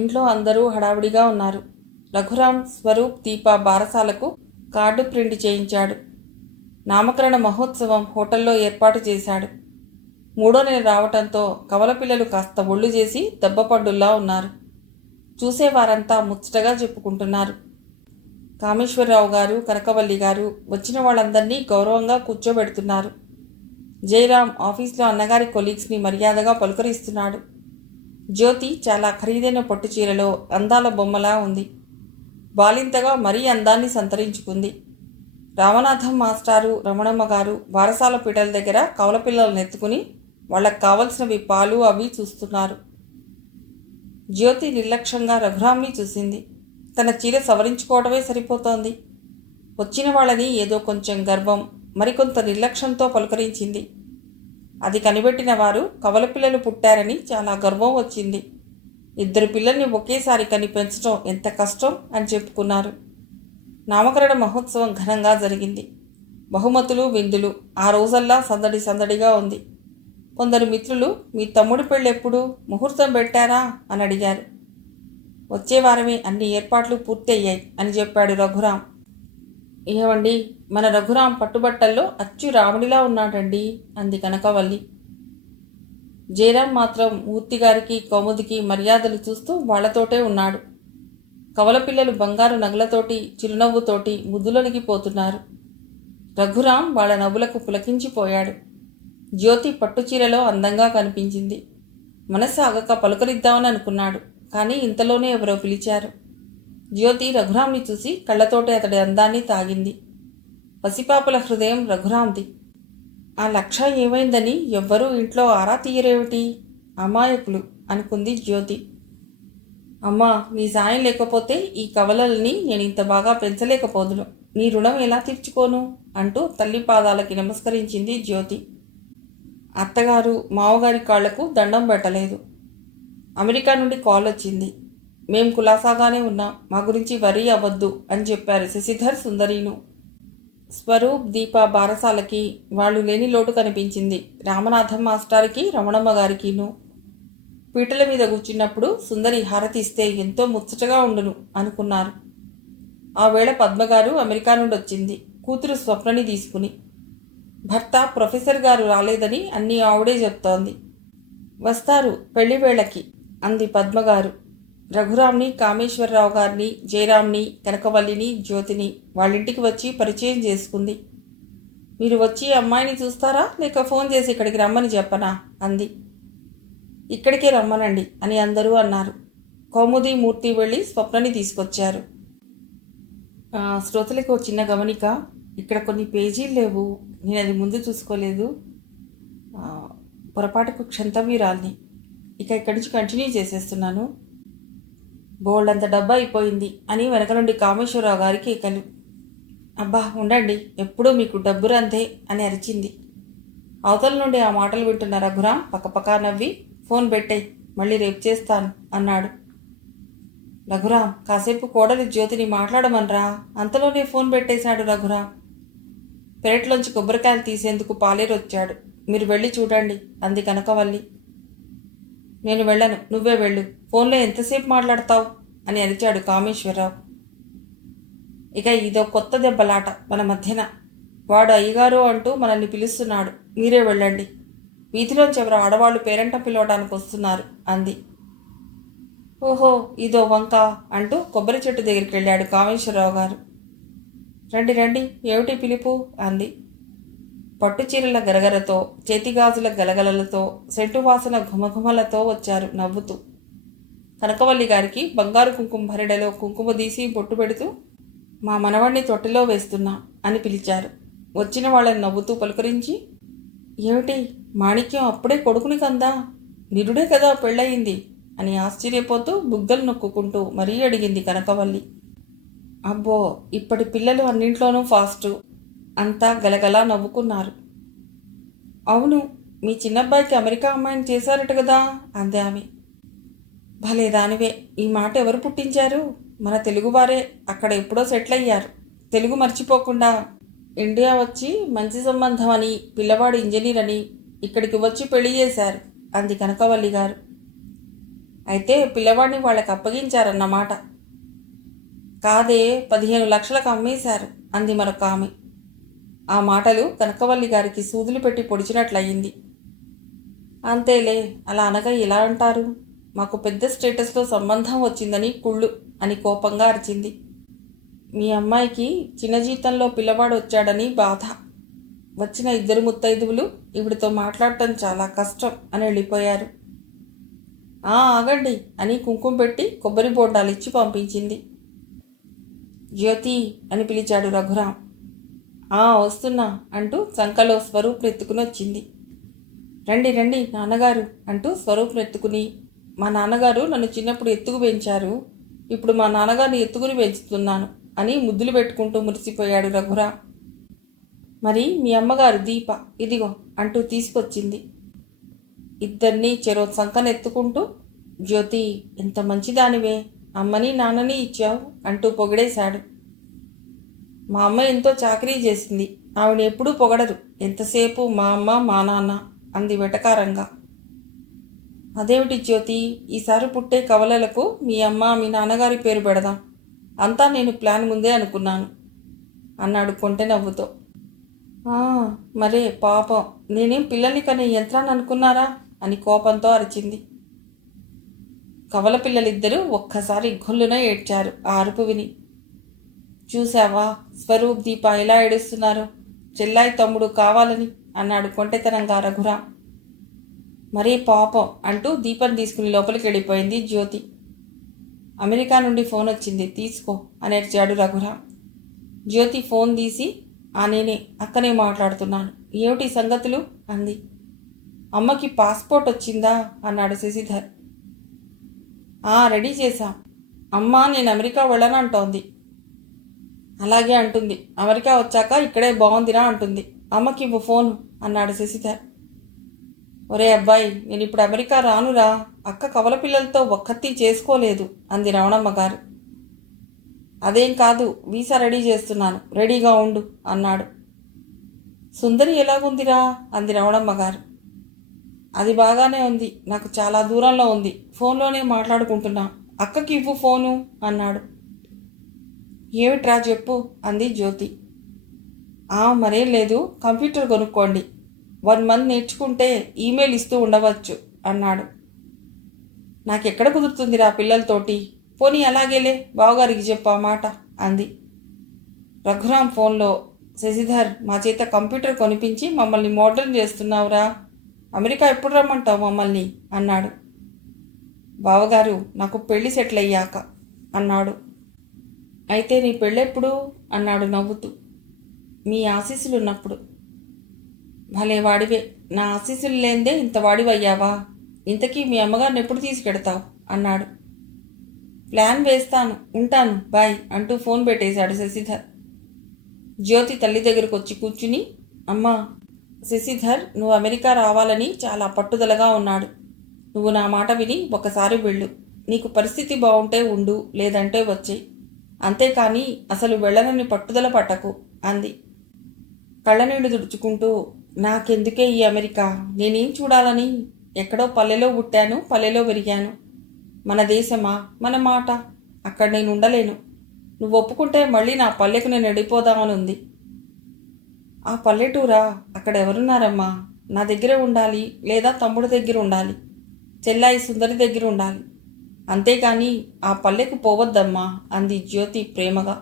ఇంట్లో అందరూ హడావిడిగా ఉన్నారు. రఘురాం, స్వరూప్, దీప బారసాలకు కార్డు ప్రింట్ చేయించాడు. నామకరణ మహోత్సవం హోటల్లో ఏర్పాటు చేశాడు. 3వ నెల రావటంతో కవల పిల్లలు కాస్త ఒళ్ళు చేసి దెబ్బపడ్డుల్లా ఉన్నారు. చూసేవారంతా ముచ్చటగా చెప్పుకుంటున్నారు. కామేశ్వరరావు గారు, కనకవల్లి గారు వచ్చిన వాళ్ళందరినీ గౌరవంగా కూర్చోబెడుతున్నారు. జయరాం ఆఫీస్లో అన్నగారి కొలీగ్స్ని మర్యాదగా పలుకరిస్తున్నాడు. జ్యోతి చాలా ఖరీదైన పట్టు చీరలో అందాల బొమ్మలా ఉంది. బాలింతగా మరీ అందాన్ని సంతరించుకుంది. రామనాథం మాస్టారు, రమణమ్మ గారు బారసాల పీటల దగ్గర కవల పిల్లలను ఎత్తుకుని వాళ్లకు కావలసినవి పాలు అవి చూస్తున్నారు. జ్యోతి నిర్లక్ష్యంగా రఘురాంని చూసింది. తన చీర సవరించుకోవడమే సరిపోతోంది. వచ్చిన వాళ్ళని ఏదో కొంచెం గర్వం, మరికొంత నిర్లక్ష్యంతో పలుకరించింది. అది కనిపెట్టిన వారు కవల పిల్లలు పుట్టారని చాలా గర్వం వచ్చింది. 2 పిల్లల్ని ఒకేసారి కని పెంచడం ఎంత కష్టం అని చెప్పుకున్నారు. నామకరణ మహోత్సవం ఘనంగా జరిగింది. బహుమతులు, విందులు. ఆ రోజల్లా సందడి సందడిగా ఉంది. కొందరు మిత్రులు, మీ తమ్ముడి పెళ్ళెప్పుడు, ముహూర్తం పెట్టారా అని అడిగారు. వచ్చే వారమే అన్ని ఏర్పాట్లు పూర్తి అయ్యాయి అని చెప్పాడు రఘురాం. ఏమండి, మన రఘురాం పట్టుబట్టల్లో అచ్చు రాముడిలా ఉన్నాడండి అంది కనకవల్లి. జయరాం మాత్రం మూర్తిగారికి, కౌముదికి మర్యాదలు చూస్తూ వాళ్లతోటే ఉన్నాడు. కవల పిల్లలు బంగారు నగలతోటి, చిరునవ్వుతోటి ముద్దులొనికి పోతున్నారు. రఘురాం వాళ్ళ నవ్వులకు పులకించిపోయాడు. జ్యోతి పట్టుచీరలో అందంగా కనిపించింది. మనసు ఆగక పలుకరిద్దామని అనుకున్నాడు. కానీ ఇంతలోనే ఎవరో పిలిచారు. జ్యోతి రఘురాంని చూసి కళ్ళతోటే అతడి అందాన్ని తాగింది. పసిపాపల హృదయం రఘురాంది. ఆ లక్ష ఏమైందని ఎవ్వరూ ఇంట్లో ఆరా తీయరేమిటి, అమాయకులు అనుకుంది జ్యోతి. అమ్మా, మీ సాయం లేకపోతే ఈ కవలల్ని నేను ఇంత బాగా పెంచలేకపోదును. నీ రుణం ఎలా తీర్చుకోను అంటూ తల్లి పాదాలకి నమస్కరించింది జ్యోతి. అత్తగారు, మావగారి కాళ్లకు దండం పెట్టలేదు. అమెరికా నుండి కాల్ వచ్చింది. మేం కులాసాగానే ఉన్నాం, మా గురించి వరీ అవ్వద్దు అని చెప్పారు శశిధర్, సుందరీను. స్వరూప్, దీప బారసాలకి వాళ్ళు లేని లోటు కనిపించింది రామనాథం మాస్టార్కి, రమణమ్మ గారికిను. పీటల మీద కూర్చున్నప్పుడు సుందరి హారతి ఇస్తే ఎంతో ముచ్చటగా ఉండును అనుకున్నారు. ఆ వేళ పద్మగారు అమెరికా నుండి వచ్చింది, కూతురు స్వప్నని తీసుకుని. భర్త ప్రొఫెసర్ గారు రాలేదని అన్నీ ఆవిడే చెప్తోంది. వస్తారు పెళ్లివేళకి అంది పద్మగారు. రఘురాంని, కామేశ్వరరావు గారిని, జయరాంని, కనకవల్లిని, జ్యోతిని వాళ్ళింటికి వచ్చి పరిచయం చేసుకుంది. మీరు వచ్చి అమ్మాయిని చూస్తారా, లేక ఫోన్ చేసి ఇక్కడికి రమ్మని చెప్పనా అంది. ఇక్కడికే రమ్మనండి అని అందరూ అన్నారు. కౌముది, మూర్తి వెళ్ళి స్వప్నని తీసుకొచ్చారు. శ్రోతలకు చిన్న గమనిక, ఇక్కడ కొన్ని పేజీలు లేవు, నేను అది ముందు చూసుకోలేదు, పొరపాటుకు క్షంతవ్యురాల్ని. ఇక ఇక్కడి నుంచి కంటిన్యూ చేసేస్తున్నాను. బోల్డంత డబ్బా అయిపోయింది అని వెనక నుండి కామేశ్వరరావు గారికి కేకలు. అబ్బా ఉండండి, ఎప్పుడూ మీకు డబ్బురంతే అని అరిచింది. అవతల నుండి ఆ మాటలు వింటున్న రఘురాం పక్కపక్క నవ్వి, ఫోన్ పెట్టేయ్, మళ్ళీ రేపు చేస్తాను అన్నాడు. రఘురాం, కాసేపు కోడలి జ్యోతిని మాట్లాడమనరా. అంతలోనే ఫోన్ పెట్టేశాడు రఘురాం. పెరట్లోంచి కొబ్బరికాయలు తీసేందుకు పాలేరొచ్చాడు. మీరు వెళ్ళి చూడండి అంది కనకవల్లి. నేను వెళ్ళను, నువ్వే వెళ్ళు, ఫోన్లో ఎంతసేపు మాట్లాడతావు అని అరిచాడు కామేశ్వరరావు. ఇక ఇదో కొత్త దెబ్బలాట మన మధ్యన. వాడు అయ్యగారు అంటూ మనల్ని పిలుస్తున్నాడు, మీరే వెళ్ళండి. వీధిలోంచి ఎవరో ఆడవాళ్లు పేరంటం పిలవడానికి వస్తున్నారు అంది. ఓహో, ఇదో వంక అంటూ కొబ్బరి చెట్టు దగ్గరికి వెళ్ళాడు కామేశ్వరరావు గారు. రండి రండి, ఏమిటి పిలుపు అంది. పట్టుచీరల గరగరతో, చేతిగాజుల గలగలలతో, సెంటు వాసన ఘుమఘుమలతో వచ్చారు నవ్వుతూ. కనకవల్లి గారికి బంగారు కుంకుమ భరిడలో కుంకుమ తీసి బొట్టు పెడుతూ, మా మనవణ్ణి తొట్టెలో వేస్తున్నా అని పిలిచారు. వచ్చిన వాళ్ళని నవ్వుతూ పలుకరించి, ఏమిటి మాణిక్యం అప్పుడే కొడుకుని కందా, నిరుడే కదా పెళ్ళయింది అని ఆశ్చర్యపోతూ బుగ్గలు నొక్కుంటూ మరీ అడిగింది కనకవల్లి. అబ్బో, ఇప్పటి పిల్లలు అన్నింట్లోనూ ఫాస్టు అంతా గలగలా నవ్వుకున్నారు. అవును, మీ చిన్నబ్బాయికి అమెరికా అమ్మాయిని చేశారట కదా అంది ఆమె. భలే దానివే, ఈ మాట ఎవరు పుట్టించారు? మన తెలుగువారే, అక్కడ ఎప్పుడో సెటిల్ అయ్యారు. తెలుగు మర్చిపోకుండా ఇండియా వచ్చి మంచి సంబంధం అని, పిల్లవాడు ఇంజనీర్ అని ఇక్కడికి వచ్చి పెళ్లి చేశారు అంది కనకవల్లి గారు. అయితే పిల్లవాడిని వాళ్ళకి అప్పగించారన్నమాట. కాదే, 15 లక్షలకు అమ్మేశారు అంది మరొక ఆమె. ఆ మాటలు కనకవల్లి గారికి సూదులు పెట్టి పొడిచినట్లయింది. అంతేలే, అలా అనగా ఎలా అంటారు? మాకు పెద్ద స్టేటస్లో సంబంధం వచ్చిందని కుళ్ళు అని కోపంగా అరిచింది. మీ అమ్మాయికి చిన్న జీతంలో పిల్లవాడు వచ్చాడని బాధ. వచ్చిన 2 ముత్తైదువులు ఈవిడితో మాట్లాడటం చాలా కష్టం అని వెళ్ళిపోయారు. ఆగండి అని కుంకుమ పెట్టి కొబ్బరి బోండాలు ఇచ్చి పంపించింది. జ్యోతి అని పిలిచాడు రఘురాం. వస్తున్నా అంటూ చంకలో స్వరూప్ని ఎత్తుకుని వచ్చింది. రండి రండి నాన్నగారు అంటూ స్వరూప్ని ఎత్తుకుని, మా నాన్నగారు నన్ను చిన్నప్పుడు ఎత్తుకు పెంచారు, ఇప్పుడు మా నాన్నగారిని ఎత్తుకుని పెంచుతున్నాను అని ముద్దులు పెట్టుకుంటూ మురిసిపోయాడు రఘురాం. మరి మీ అమ్మగారు దీప ఇదిగో అంటూ తీసుకొచ్చింది. ఇద్దరినీ చెరో సంకనెత్తుకుంటూ, జ్యోతి ఎంత మంచిదానివే, అమ్మని నాన్నని ఇచ్చావు అంటూ పొగిడేశాడు. మా అమ్మ ఎంతో చాకరీ చేసింది, ఆవిడ ఎప్పుడూ పొగడరు, ఎంతసేపు మా అమ్మ మా నాన్న అంది వెటకారంగా. అదేమిటి జ్యోతి, ఈసారి పుట్టే కవలలకు మీ అమ్మ మీ నాన్నగారి పేరు పెడదాం, అంతా నేను ప్లాన్ ముందే అనుకున్నాను అన్నాడు కొంటె నవ్వుతో. మరే పాపం, నేనేం పిల్లల్ని కనే యంత్రాన్ని అనుకున్నారా అని కోపంతో అరిచింది. కవల పిల్లలిద్దరూ ఒక్కసారి గొల్లున ఏడ్చారు ఆ అరుపు విని. చూశావా స్వరూప్ దీప ఎలా ఏడుస్తున్నారో, చెల్లాయి తమ్ముడు కావాలని అన్నాడు కొంటెతనంగా రఘురాం. మరీ పాపం అంటూ దీపం తీసుకుని లోపలికి వెళ్ళిపోయింది జ్యోతి. అమెరికా నుండి ఫోన్ వచ్చింది, తీసుకో అని ఏడ్చాడు రఘురాం. జ్యోతి ఫోన్ తీసి, నేనే అక్కనే మాట్లాడుతున్నాను, ఏమిటి సంగతులు అంది. అమ్మకి పాస్పోర్ట్ వచ్చిందా అన్నాడు శశిధర్. రెడీ చేశాం. అమ్మ నేను అమెరికా వెళ్ళనంటోంది. అలాగే అంటుంది, అమెరికా వచ్చాక ఇక్కడే బాగుందిరా అంటుంది. అమ్మకి ఇవ్వు ఫోను అన్నాడు శశిధర్. ఒరే అబ్బాయి, నేను ఇప్పుడు అమెరికా రానురా, అక్క కవల పిల్లలతో ఒక్కత్తి చేసుకోలేదు అంది రమణమ్మ గారు. అదేం కాదు, వీసా రెడీ చేస్తున్నాను, రెడీగా ఉండు అన్నాడు. సుందరి ఎలాగుందిరా అంది రమణమ్మ గారు. అది బాగానే ఉంది, నాకు చాలా దూరంలో ఉంది, ఫోన్లోనే మాట్లాడుకుంటున్నా, అక్కకి ఇవ్వు ఫోను అన్నాడు. ఏమిట్రా చెప్పు అంది జ్యోతి. మరేం లేదు, కంప్యూటర్ కొనుక్కోండి, 1 మంత్ నేర్చుకుంటే ఈమెయిల్ ఇస్తూ ఉండవచ్చు అన్నాడు. నాకెక్కడ కుదురుతుందిరా పిల్లలతోటి, పోనీ అలాగేలే, బావగారికి చెప్పా మాట అంది. రఘురాం ఫోన్లో, శశిధర్ మా చేత కంప్యూటర్ కొనిపించి మమ్మల్ని మోడర్న్ చేస్తున్నావురా, అమెరికా ఎప్పుడు రమ్మంటావు మమ్మల్ని అన్నాడు. బావగారు నాకు పెళ్లి సెటిల్ అయ్యాక అన్నాడు. అయితే నీ పెళ్ళెప్పుడు అన్నాడు నవ్వుతూ. మీ ఆశీస్సులు ఉన్నప్పుడు. భలే వాడివే, నా ఆశీస్సులు లేందే ఇంత వాడివయ్యావా, ఇంతకీ మీ అమ్మగారిని ఎప్పుడు తీసుకెడతావు అన్నాడు. ప్లాన్ వేస్తాను, ఉంటాను, బాయ్ అంటూ ఫోన్ పెట్టేశాడు శశిధర్. జ్యోతి తల్లి దగ్గరకు వచ్చి కూర్చుని, అమ్మా శశిధర్ నువ్వు అమెరికా రావాలని చాలా పట్టుదలగా ఉన్నాడు, నువ్వు నా మాట విని ఒకసారి వెళ్ళు, నీకు పరిస్థితి బాగుంటే ఉండు, లేదంటే వచ్చేయి, అంతేకాని అసలు వెళ్ళనని పట్టుదల పట్టకు అంది. కళ్ళనీళ్లు తుడుచుకుంటూ, నాకెందుకే ఈ అమెరికా, నేనేం చూడాలని, ఎక్కడో పల్లెలో పుట్టాను, పల్లెలో పెరిగాను, మన దేశమా మన మాట, అక్కడ నేను ఉండలేను, నువ్వు ఒప్పుకుంటే మళ్ళీ నా పల్లెకు నేను వెళ్ళిపోదామని ఉంది. ఆ పల్లెటూరా, అక్కడ ఎవరున్నారమ్మా, నా దగ్గర ఉండాలి, లేదా తమ్ముడి దగ్గర ఉండాలి, చెల్లాయి సుందరి దగ్గర ఉండాలి, అంతేకాని ఆ పల్లెకు పోవద్దమ్మా అంది జ్యోతి ప్రేమగా.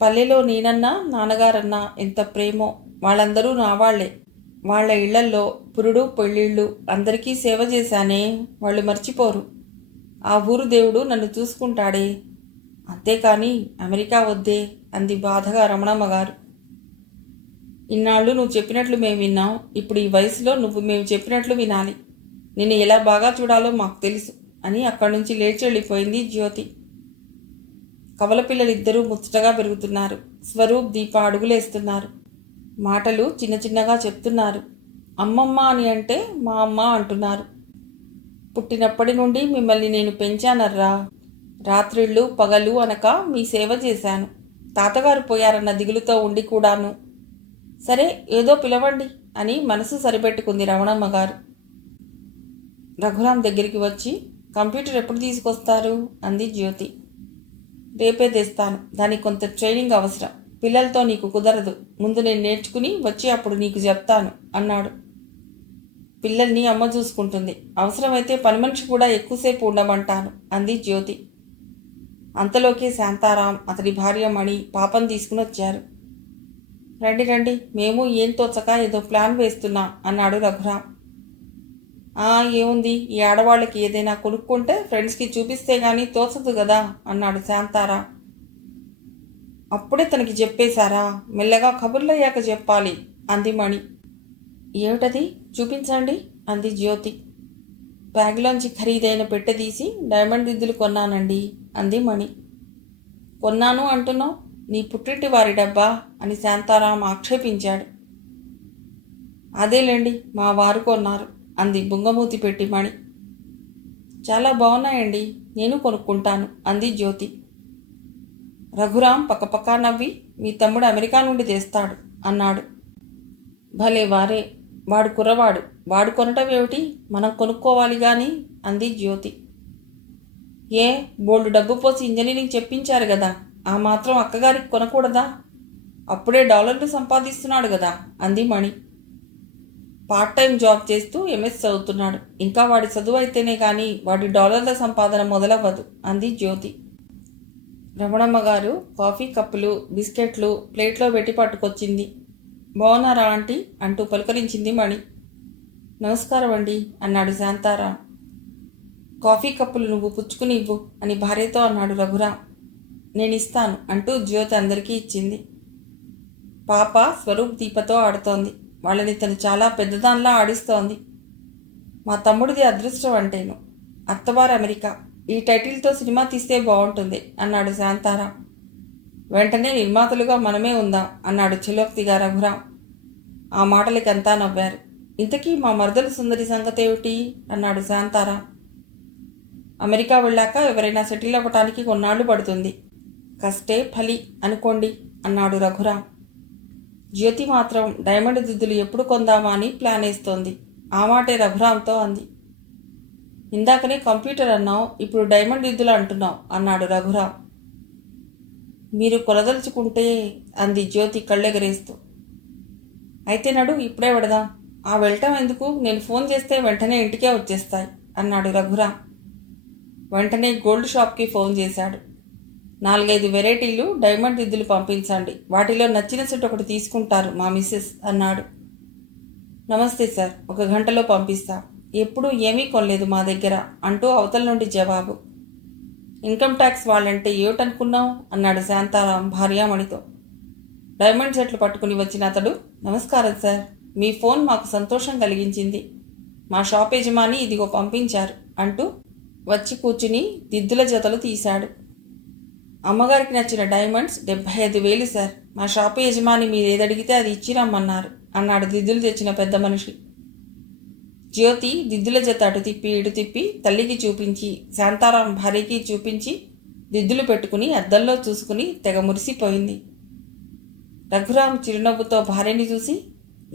పల్లెలో నేనన్నా నాన్నగారన్నా ఎంత ప్రేమో, వాళ్ళందరూ నా వాళ్లే, వాళ్ల ఇళ్లల్లో పురుడు పెళ్ళిళ్ళు అందరికీ సేవ చేశానే, వాళ్ళు మర్చిపోరు, ఆ ఊరు దేవుడు నన్ను చూసుకుంటాడే, అంతేకాని అమెరికా వద్దే అంది బాధగా రమణమ్మ గారు. ఇన్నాళ్ళు నువ్వు చెప్పినట్లు మేము విన్నాం, ఇప్పుడు ఈ వయసులో నువ్వు మేము చెప్పినట్లు వినాలి, నిన్ను ఎలా బాగా చూడాలో మాకు తెలుసు అని అక్కడి నుంచి లేచి వెళ్ళిపోయింది జ్యోతి. కవల పిల్లలిద్దరూ ముచ్చటగా పెరుగుతున్నారు. స్వరూప్ దీప అడుగులేస్తున్నారు, మాటలు చిన్న చిన్నగా చెప్తున్నారు. అమ్మమ్మ అని అంటే మా అమ్మ అంటున్నారు. పుట్టినప్పటి నుండి మిమ్మల్ని నేను పెంచానర్రా, రాత్రిళ్ళు పగలు అనక మీ సేవ చేశాను, తాతగారు పోయారన్న దిగులుతో ఉండి కూడాను. సరే ఏదో పిలవండి అని మనసు సరిపెట్టుకుంది రమణమ్మ గారు. రఘురాం దగ్గరికి వచ్చి, కంప్యూటర్ ఎప్పుడు తీసుకొస్తారు అంది జ్యోతి. రేపే తెస్తాను. దానికి కొంత ట్రైనింగ్ అవసరం. పిల్లలతో నీకు కుదరదు. ముందు నేను నేర్చుకుని వచ్చి అప్పుడు నీకు చెప్తాను అన్నాడు. పిల్లల్ని అమ్మ చూసుకుంటుంది. అవసరమైతే పని మనిషి కూడా ఎక్కువసేపు ఉండమంటాను అంది జ్యోతి. అంతలోకే శాంతారాం, అతడి భార్య మణి పాపం తీసుకుని వచ్చారు. రండి రండి, మేము ఏం తోచక ఏదో ప్లాన్ వేస్తున్నాం అన్నాడు రఘురాం. ఏముంది, ఈ ఆడవాళ్ళకి ఏదైనా కొనుక్కుంటే ఫ్రెండ్స్కి చూపిస్తే గానీ తోచదు కదా అన్నాడు శాంతారాం. అప్పుడే తనకి చెప్పేశారా? మెల్లగా కబుర్లయ్యాక చెప్పాలి అంది మణి. ఏమిటది, చూపించండి అంది జ్యోతి. బ్యాగ్లోంచి ఖరీదైన పెట్టె తీసి డైమండ్ దిద్దులు కొన్నానండి అంది మణి. కొన్నాను అంటున్నావు, నీ పుట్టింటి వారి డబ్బా అని శాంతారాం ఆక్షేపించాడు. అదేలేండి, మా వారు కొన్నారు అంది బుంగమూతి పెట్టి మణి. చాలా బాగున్నాయండి, నేను కొనుక్కుంటాను అంది జ్యోతి. రఘురాం పక్కపక్కా నవ్వి, మీ తమ్ముడు అమెరికా నుండి తెస్తాడు అన్నాడు. భలే వారే, వాడు కుర్రవాడు, వాడు కొనటం ఏమిటి, మనం కొనుక్కోవాలి గాని అంది జ్యోతి. బోల్డు డబ్బు పోసి ఇంజనీరింగ్ చెప్పించారు కదా, ఆ మాత్రం అక్కగారికి కొనకూడదా? అప్పుడే డాలర్లు సంపాదిస్తున్నాడు కదా అంది మణి. పార్ట్ టైం జాబ్ చేస్తూ ఎంఎస్ చదువుతున్నాడు. ఇంకా వాడి చదువు అయితేనే కానీ వాడి డాలర్ల సంపాదన మొదలవ్వదు అంది జ్యోతి. రమణమ్మ గారు కాఫీ కప్పులు బిస్కెట్లు ప్లేట్లో పెట్టి పట్టుకొచ్చింది. బాగున్నారా ఆంటీ అంటూ పలుకరించింది మణి. నమస్కారం అండి అన్నాడు శాంతారాం. కాఫీ కప్పులు నువ్వు పుచ్చుకుని ఇవ్వు అని భార్యతో అన్నాడు రఘురాం. నేను ఇస్తాను అంటూ జ్యోతి అందరికీ ఇచ్చింది. పాప స్వరూప్ దీపతో ఆడుతోంది. వాళ్ళని తను చాలా పెద్దదానిలా ఆడిస్తోంది. మా తమ్ముడిది అదృష్టం అంటేను. అత్తవారు అమెరికా, ఈ టైటిల్తో సినిమా తీస్తే బాగుంటుంది అన్నాడు శాంతారాం. వెంటనే నిర్మాతలుగా మనమే ఉందాం అన్నాడు చిలోక్తిగా రఘురాం. ఆ మాటలకి అంతా నవ్వారు. ఇంతకీ మా మరదలు సుందరి సంగతేమిటి అన్నాడు శాంతారాం. అమెరికా వెళ్ళాక ఎవరైనా సెటిల్ అవ్వటానికి కొన్నాళ్ళు పడుతుంది. కష్టే ఫలి అనుకోండి అన్నాడు రఘురాం. జ్యోతి మాత్రం డైమండ్ దిద్దులు ఎప్పుడు కొందామా అని ప్లాన్ వేస్తోంది. ఆ మాటే రఘురాంతో అంది. ఇందాకనే కంప్యూటర్ అన్నావు, ఇప్పుడు డైమండ్ దిద్దులు అంటున్నావు అన్నాడు రఘురాం. మీరు కొలదలుచుకుంటే అంది జ్యోతి కళ్ళెగరేస్తూ. అయితే నడు, ఇప్పుడే వెడదాం. వెళ్ళటం ఎందుకు, నేను ఫోన్ చేస్తే వెంటనే ఇంటికే వచ్చేస్తాయి అన్నాడు రఘురాం. వెంటనే గోల్డ్ షాప్కి ఫోన్ చేశాడు. 4-5 వెరైటీలు డైమండ్ దిద్దులు పంపించండి, వాటిలో నచ్చిన సెట్ ఒకటి తీసుకుంటారు మా మిస్సెస్ అన్నాడు. నమస్తే సార్, 1 గంటలో పంపిస్తాం. ఎప్పుడూ ఏమీ కొనలేదు మా దగ్గర అంటూ అవతల నుండి జవాబు. ఇన్కమ్ ట్యాక్స్ వాళ్ళంటే ఏమిటనుకున్నావు అన్నాడు శాంతారాం భార్యామణితో. డైమండ్ సెట్లు పట్టుకుని వచ్చిన అతడు, నమస్కారం సార్, మీ ఫోన్ మాకు సంతోషం కలిగించింది. మా షాప్ యజమాని ఇదిగో పంపించారు అంటూ వచ్చి కూర్చుని దిద్దుల జతలు తీశాడు. అమ్మగారికి నచ్చిన డైమండ్స్ 75,000 సార్. మా షాపు యజమాని మీరు ఏదడిగితే అది ఇచ్చి రమ్మన్నారు అన్నాడు దిద్దులు తెచ్చిన పెద్ద మనిషి. జ్యోతి దిద్దుల జత అటు తిప్పి ఇటు తిప్పి తల్లికి చూపించి శాంతారాం భార్యకి చూపించి దిద్దులు పెట్టుకుని అద్దంలో చూసుకుని తెగ మురిసిపోయింది. రఘురాం చిరునవ్వుతో భార్యని చూసి,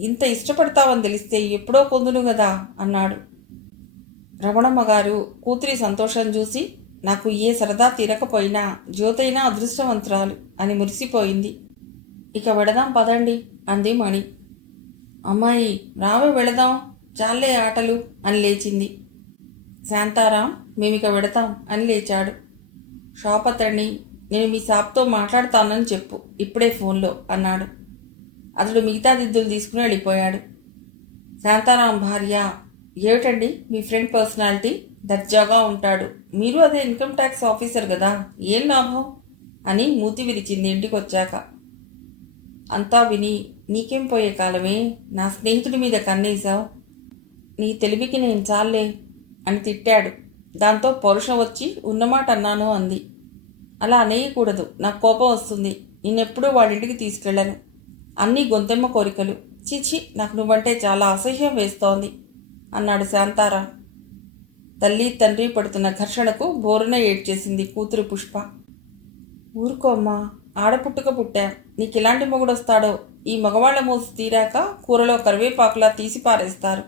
ఇంత ఇష్టపడతావని తెలిస్తే ఎప్పుడో కొందును కదా అన్నాడు. రమణమ్మ గారు కూతురి సంతోషం చూసి, నాకు ఏ సరదా తీరకపోయినా జ్యోతైనా అదృష్టవంతురాలు అని మురిసిపోయింది. ఇక వెళదాం పదండి అంది మణి. అమ్మాయి రావే వెళదాం, చాలే ఆటలు అని లేచింది. శాంతారాం మేమిక వెడతాం అని లేచాడు. షాప్ అతడిని, నేను మీ షాప్తో మాట్లాడతానని చెప్పు ఇప్పుడే ఫోన్లో అన్నాడు. అతడు మిగతా దిద్దులు తీసుకుని వెళ్ళిపోయాడు. శాంతారాం భార్య, ఏమిటండి మీ ఫ్రెండ్ పర్సనాలిటీ, దర్జాగా ఉంటాడు, మీరు అదే ఇన్కమ్ ట్యాక్స్ ఆఫీసర్ కదా, ఏం లాభం అని మూతి విరిచింది ఇంటికి వచ్చాక. అంతా విని, నీకేం పోయే కాలమే, నా స్నేహితుడి మీద కన్నేశావు, నీ తెలివికి నేను చాలే అని తిట్టాడు. దాంతో పౌరుషం వచ్చి ఉన్నమాట అన్నాను అంది. అలా అనేయకూడదు, నాకు కోపం వస్తుంది. నేనెప్పుడూ వాడింటికి తీసుకెళ్లను. అన్నీ గొంతెమ్మ కోరికలు. చీచి, నాకు నువ్వంటే చాలా అసహ్యం వేస్తోంది అన్నాడు శాంతారాం. తల్లి తండ్రి పడుతున్న ఘర్షణకు బోరున ఏడ్చేసింది కూతురు పుష్ప. ఊరుకోమ్మా, ఆడపుట్టుక పుట్టా, నీకెలాంటి మొగుడొస్తాడో. ఈ మగవాళ్ల మోసు తీరాక కూరలో కరివేపాకులా తీసి పారేస్తారు.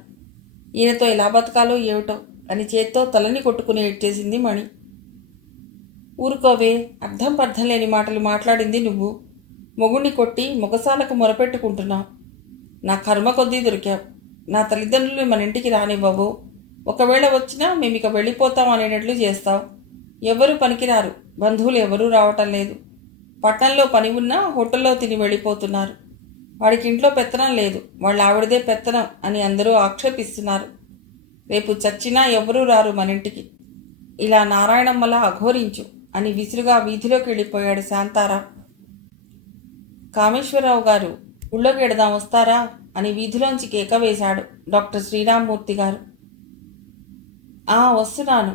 ఈయనతో ఎలా బతకాలో ఏమిటో అని చేత్తో తలని కొట్టుకుని ఏడ్చేసింది మణి. ఊరుకోవే, అర్థం పర్థం లేని మాటలు మాట్లాడింది నువ్వు. మొగుణ్ణి కొట్టి మొగసాలకు మొరపెట్టుకుంటున్నావు. నా కర్మ కొద్దీ దొరికావు. నా తల్లిదండ్రులు మన ఇంటికి రానివ్వవు. ఒకవేళ వచ్చినా మేమిక వెళ్ళిపోతాం అనేటట్లు చేస్తావు. ఎవరు పనికిరారు. బంధువులు ఎవరూ రావటం లేదు. పట్టణంలో పని ఉన్నా హోటల్లో తిని వెళ్ళిపోతున్నారు. వాడికి ఇంట్లో పెత్తనం లేదు, వాళ్ళ ఆవిడదే పెత్తనం అని అందరూ ఆక్షేపిస్తున్నారు. రేపు చచ్చినా ఎవరూ రారు మన ఇంటికి. ఇలా నారాయణమ్మలా అఘోరించు అని విసురుగా వీధిలోకి వెళ్ళిపోయాడు శాంతారాం. కామేశ్వరరావు గారు, ఊళ్ళోకి ఎడదాం వస్తారా అని వీధిలోంచి కేక వేశాడు డాక్టర్ శ్రీరామ్మూర్తి గారు. వస్తున్నాను,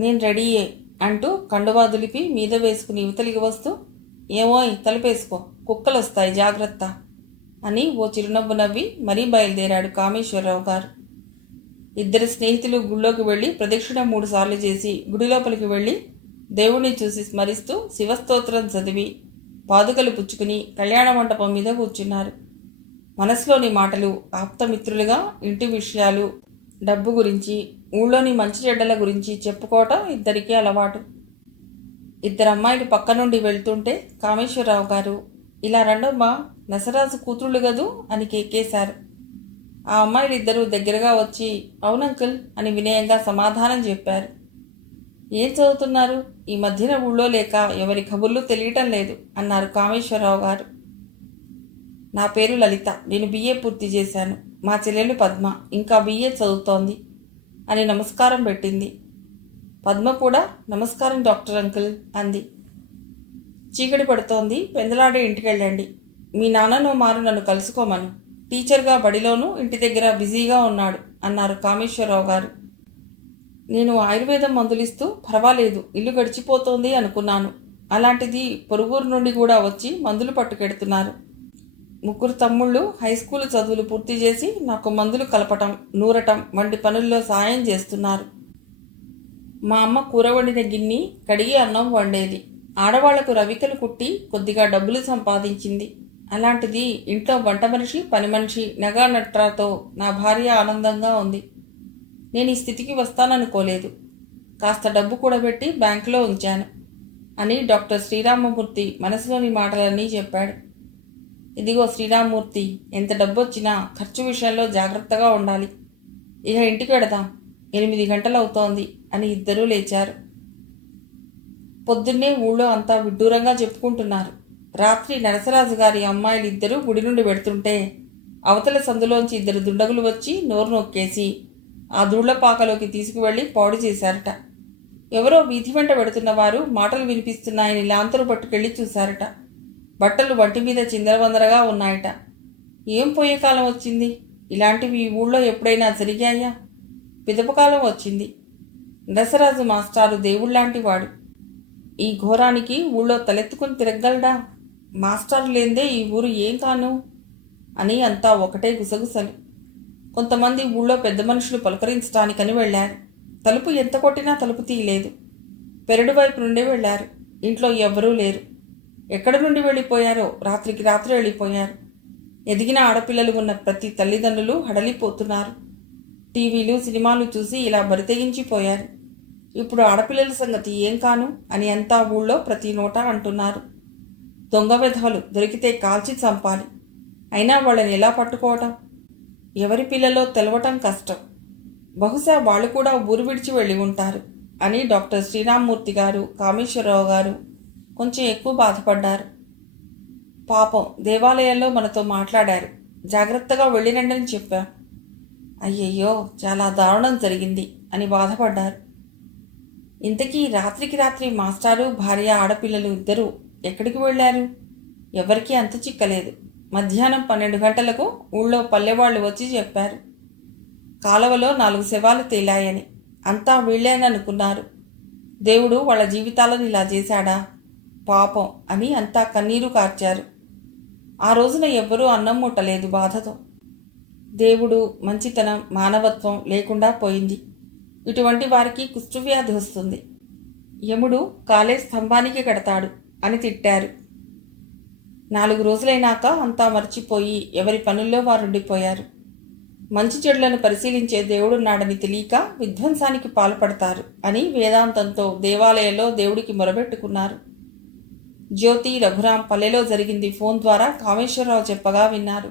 నేను రెడీయే అంటూ కండువా దులిపి మీద వేసుకుని యువతలికి వస్తూ, ఏమోయ్ తలుపేసుకో, కుక్కలు వస్తాయి జాగ్రత్త అని ఓ చిరునవ్వు నవ్వి మరీ బయలుదేరాడు కామేశ్వరరావు గారు. ఇద్దరు స్నేహితులు గుళ్ళోకి వెళ్ళి ప్రదక్షిణ 3 సార్లు చేసి గుడి లోపలికి వెళ్ళి దేవుణ్ణి చూసి స్మరిస్తూ శివస్తోత్రం చదివి పాదుకలు పుచ్చుకుని కళ్యాణ మంటపం మీద కూర్చున్నారు. మనసులోని మాటలు ఆప్తమిత్రులుగా ఇంటి విషయాలు, డబ్బు గురించి, ఊళ్ళోని మంచి చెడ్డల గురించి చెప్పుకోవటం ఇద్దరికీ అలవాటు. ఇద్దరు అమ్మాయిలు పక్క నుండి వెళ్తుంటే కామేశ్వరరావు గారు, ఇలా రండమ్మా, నసరాజు కూతుళ్ళు గదు అని కేకేశారు. ఆ అమ్మాయిలు ఇద్దరూ దగ్గరగా వచ్చి అవునంకుల్ అని వినయంగా సమాధానం చెప్పారు. ఏం చదువుతున్నారు? ఈ మధ్యన ఊళ్ళో లేక ఎవరి కబుర్లు తెలియటం లేదు అన్నారు కామేశ్వరరావు గారు. నా పేరు లలిత, నేను బిఏ పూర్తి చేశాను. మా చెల్లెలు పద్మ ఇంకా బిఏ చదువుతోంది అని నమస్కారం పెట్టింది. పద్మ కూడా నమస్కారం డాక్టర్ అంకుల్ అంది. చీకటి పడుతోంది, పెందలాడే ఇంటికి వెళ్ళండి. మీ నాన్నను మారు నన్ను కలుసుకోమను. టీచర్గా బడిలోనూ ఇంటి దగ్గర బిజీగా ఉన్నాడు అన్నారు కామేశ్వరరావు గారు. నేను ఆయుర్వేదం మందులిస్తూ పర్వాలేదు, ఇల్లు గడిచిపోతోంది అనుకున్నాను. అలాంటిది పొరుగురు నుండి కూడా వచ్చి మందులు పట్టుకెడుతున్నారు. 3 తమ్ముళ్ళు హైస్కూలు చదువులు పూర్తి చేసి నాకు మందులు కలపటం, నూరటం వంటి పనుల్లో సాయం చేస్తున్నారు. మా అమ్మ కూర వండిన గిన్ని కడిగి అన్నం వండేది. ఆడవాళ్లకు రవికలు కుట్టి కొద్దిగా డబ్బులు సంపాదించింది. అలాంటిది ఇంట్లో వంట మనిషి, పని మనిషి, నగా నట్రాతో నా భార్య ఆనందంగా ఉంది. నేను ఈ స్థితికి వస్తాననుకోలేదు. కాస్త డబ్బు కూడబెట్టి బ్యాంకులో ఉంచాను అని డాక్టర్ శ్రీరామమూర్తి మనసులోని మాటలన్నీ చెప్పాడు. ఇదిగో శ్రీరామ్మూర్తి, ఎంత డబ్బు వచ్చినా ఖర్చు విషయంలో జాగ్రత్తగా ఉండాలి. ఇక ఇంటికి వెడదాం, 8 గంటలు అవుతోంది అని ఇద్దరూ లేచారు. పొద్దున్నే ఊళ్ళో అంతా విడ్డూరంగా చెప్పుకుంటున్నారు. రాత్రి నరసరాజు గారి అమ్మాయిలు ఇద్దరూ గుడి నుండి పెడుతుంటే అవతల సందులోంచి 2 దుండగులు వచ్చి నోరు నొక్కేసి ఆ దూళ్లపాకలోకి తీసుకువెళ్ళి పాడు చేశారట. ఎవరో వీధి వెంట పెడుతున్న వారు మాటలు వినిపిస్తున్నాయని లాంతరు పట్టుకెళ్ళి చూశారట. బట్టలు వంటి మీద చిందరవందరగా ఉన్నాయట. ఏం పోయే కాలం వచ్చింది? ఇలాంటివి ఈ ఊళ్ళో ఎప్పుడైనా జరిగాయా? పిదపకాలం వచ్చింది. నరసరాజు మాస్టారు దేవుళ్లాంటి వాడు. ఈ ఘోరానికి ఊళ్ళో తలెత్తుకుని తిరగలడా? మాస్టారు లేందే ఈ ఊరు ఏం కాను అని అంతా ఒకటే గుసగుసలు. కొంతమంది ఊళ్ళో పెద్ద మనుషులు పలకరించడానికని వెళ్ళారు. తలుపు ఎంత కొట్టినా తలుపు తీయలేదు. పెరడు వైపు నుండే వెళ్ళారు. ఇంట్లో ఎవ్వరూ లేరు. ఎక్కడి నుండి వెళ్ళిపోయారో రాత్రికి రాత్రి వెళ్ళిపోయారు. ఎదిగిన ఆడపిల్లలు ఉన్న ప్రతి తల్లిదండ్రులు హడలిపోతున్నారు. టీవీలు, సినిమాలు చూసి ఇలా బరితెగించిపోయారు. ఇప్పుడు ఆడపిల్లల సంగతి ఏం కాను అని అంతా ఊళ్ళో ప్రతి నోట అంటున్నారు. దొంగ వెధవలు దొరికితే కాల్చి చంపాలి. అయినా వాళ్ళని ఎలా పట్టుకోవటం? ఎవరి పిల్లలో తెలవటం కష్టం. బహుశా వాళ్ళు కూడా ఊరు విడిచి వెళ్ళి ఉంటారు అని డాక్టర్ శ్రీరామ్మూర్తి గారు, కామేశ్వరరావు గారు కొంచెం ఎక్కువ బాధపడ్డారు. పాపం, దేవాలయంలో మనతో మాట్లాడారు. జాగ్రత్తగా వెళ్ళిరండని చెప్పాం. అయ్యయ్యో, చాలా దారుణం జరిగింది అని బాధపడ్డారు. ఇంతకీ రాత్రికి రాత్రి మాస్టారు, భార్య, ఆడపిల్లలు ఇద్దరూ ఎక్కడికి వెళ్ళారు? ఎవరికీ అంతు చిక్కలేదు. మధ్యాహ్నం 12 గంటలకు ఊళ్ళో పల్లెవాళ్లు వచ్చి చెప్పారు. కాలవలో 4 శవాలు తేలాయని. అంతా వీళ్ళేననుకున్నారు. దేవుడు వాళ్ళ జీవితాలను ఇలా చేశాడా? పాపం అని అంతా కన్నీరు కార్చారు. ఆ రోజున ఎవ్వరూ అన్నం ముట్టలేదు బాధతో. దేవుడు, మంచితనం, మానవత్వం లేకుండా పోయింది. ఇటువంటి వారికి కుష్ఠవ్యాధి వస్తుంది. యముడు కాలే స్తంభానికి కడతాడు అని తిట్టారు. 4 రోజులైనాక అంతా మర్చిపోయి ఎవరి పనుల్లో వారుండిపోయారు. మంచి చెడులను పరిశీలించే దేవుడున్నాడని తెలియక విధ్వంసానికి పాల్పడతారు అని వేదాంతంతో దేవాలయంలో దేవుడికి మొరబెట్టుకున్నారు. జ్యోతి, రఘురాం పల్లెలో జరిగింది ఫోన్ ద్వారా కామేశ్వరరావు చెప్పగా విన్నారు.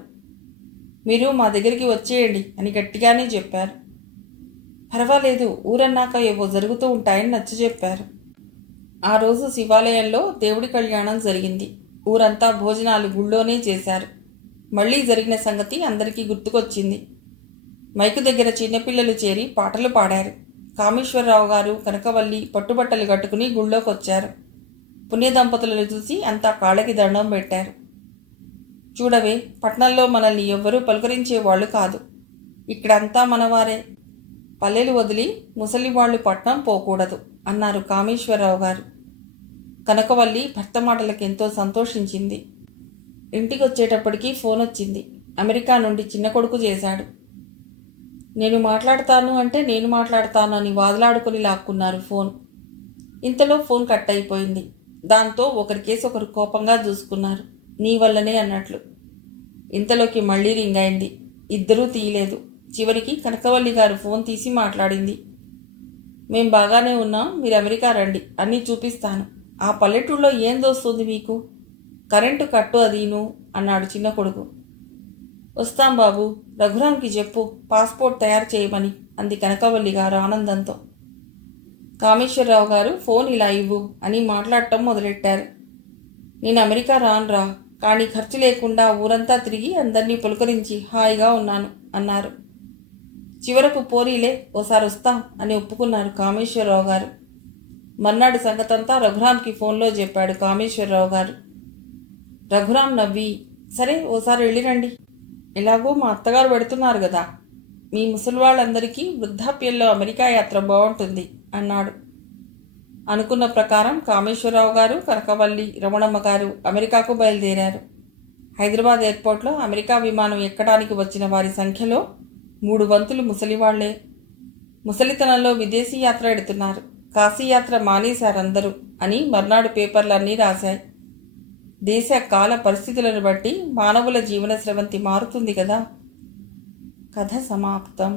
మీరు మా దగ్గరికి వచ్చేయండి అని గట్టిగానే చెప్పారు. పర్వాలేదు, ఊరన్నాక ఏవో జరుగుతూ ఉంటాయని నచ్చజెప్పారు. ఆ రోజు శివాలయంలో దేవుడి కళ్యాణం జరిగింది. ఊరంతా భోజనాలు గుళ్ళోనే చేశారు. మళ్లీ జరిగిన సంగతి అందరికీ గుర్తుకొచ్చింది. మైకు దగ్గర చిన్నపిల్లలు చేరి పాటలు పాడారు. కామేశ్వరరావు గారు, కనకవల్లి పట్టుబట్టలు కట్టుకుని గుళ్ళోకొచ్చారు. పుణ్యదంపతులను చూసి అంతా కాళ్ళకి దండం పెట్టారు. చూడవే, పట్నంలో మనల్ని ఎవ్వరూ పలుకరించేవాళ్లు కాదు. ఇక్కడంతా మనవారే. పల్లెలు వదిలి ముసలివాళ్లు పట్నం పోకూడదు అన్నారు కామేశ్వరరావు గారు. కనకవల్లి భర్త మాటలకెంతో సంతోషించింది. ఇంటికొచ్చేటప్పటికి ఫోన్ వచ్చింది. అమెరికా నుండి చిన్న కొడుకు చేశాడు. నేను మాట్లాడతాను అంటే నేను మాట్లాడతాను అని వాదులాడుకుని లాక్కున్నారు ఫోన్. ఇంతలో ఫోన్ కట్ అయిపోయింది. దాంతో ఒకరికేసి ఒకరు కోపంగా చూసుకున్నారు. నీ వల్లనే అన్నట్లు. ఇంతలోకి మళ్లీ రింగ్ అయింది. ఇద్దరూ తీయలేదు. చివరికి కనకవల్లి గారు ఫోన్ తీసి మాట్లాడింది. మేం బాగానే ఉన్నాం, మీరు అమెరికా రండి, అన్నీ చూపిస్తాను. ఆ పల్లెటూళ్ళలో ఏం దోస్తుంది మీకు? కరెంటు కట్టు అదీను అన్నాడు చిన్న కొడుకు. వస్తాం బాబు, రఘురాంకి చెప్పు పాస్పోర్ట్ తయారు చేయమని అంది కనకవల్లి గారు ఆనందంతో. కామేశ్వరరావు గారు ఫోన్ ఇలా ఇవ్వు అని మాట్లాడటం మొదలెట్టారు. నేను అమెరికా రానురా, కానీ ఖర్చు లేకుండా ఊరంతా తిరిగి అందరినీ పులకరించి హాయిగా ఉన్నాను అన్నారు. చివరకు పోరీలే, ఓసారి వస్తాం అని ఒప్పుకున్నారు కామేశ్వరరావు గారు. మర్నాడు సంగతంతా రఘురాంకి ఫోన్లో చెప్పాడు కామేశ్వరరావు గారు. రఘురాం నవ్వి, సరే ఓసారి వెళ్ళిరండి, ఎలాగో మా అత్తగారు పెడుతున్నారు కదా, మీ ముసలివాళ్ళందరికీ వృద్ధాప్యంలో అమెరికా యాత్ర బాగుంటుంది అన్నాడు. అనుకున్న ప్రకారం కామేశ్వరరావు గారు, కనకవల్లి, రమణమ్మ గారు అమెరికాకు బయలుదేరారు. హైదరాబాద్ ఎయిర్పోర్ట్లో అమెరికా విమానం ఎక్కడానికి వచ్చిన వారి సంఖ్యలో 3 వంతులు ముసలివాళ్లే. ముసలితనంలో విదేశీ యాత్ర ఎడుతున్నారు, కాశీయాత్ర మానేశారందరూ అని మర్నాడు పేపర్లన్నీ రాశాయి. దేశ కాల పరిస్థితులను బట్టి మానవుల జీవన స్రవంతి మారుతుంది కదా. కథ సమాప్తం.